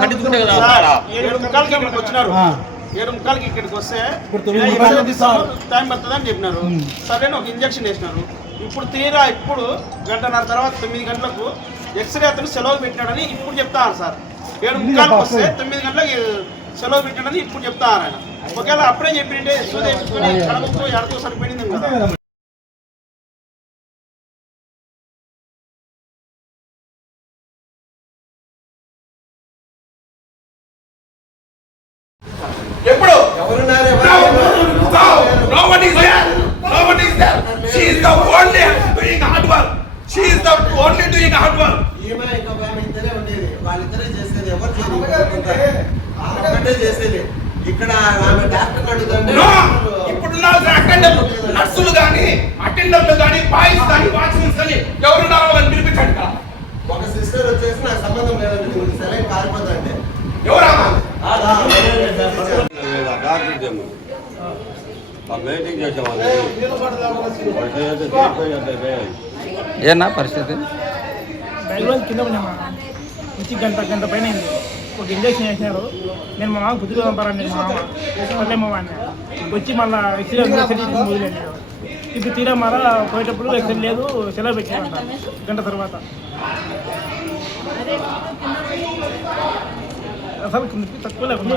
ఖండించుకుంటే కదా 7:45కి ఇక్కడికి వచ్చినారు. 7:45కి ఇక్కడికి వస్తే టైం పడుతుందని చెప్పినారు. సరే ఒక ఇంజక్షన్ వేసినారు. ఇప్పుడు తీరా ఇప్పుడు గంటన్నర తర్వాత 9 గంటలకు ఎక్స్రే అతను సెలవు పెట్టినాడని ఇప్పుడు చెప్తారు సార్. 7:45కి వస్తే 9 గంటలకు సెలవు పెట్టినాడని ఇప్పుడు చెప్తారు ఆయన. ఒకవేళ అప్పుడే చెప్పినట్టే సూదేపించుకొని కడపతో ఎడతో సరిపోయింది కదా. ఎప్పుడు చేసేది ఇక్కడ ఇప్పుడు నర్సులు కానీ అటెండర్లు కానీ బాయ్స్ కానీ వాచ్మెన్స్ కానీ ఎవరున్నారో వాళ్ళని పిలిపించండి. ఒక సిస్టర్ వచ్చేసి నాకు సంబంధం లేదండి, సెలైన్ కారిపోతా అంటే ఎవరా ఏనా పరిస్థితి కింద ఉన్నామా ఇంటి గంట పైన అయింది. ఒక ఇంజక్షన్ వేసినారు. నేను మా మామ కుదురు పంపారండి. మా మామ పల్లె మామని వచ్చి మళ్ళీ ఎక్స్రే వదిలేదు. ఇప్పుడు తీరా మళ్ళా పోయేటప్పుడు ఎక్స్రే లేదు, సెలవు పెట్టారంట గంట తర్వాత. అసలు తక్కువ లేకుండా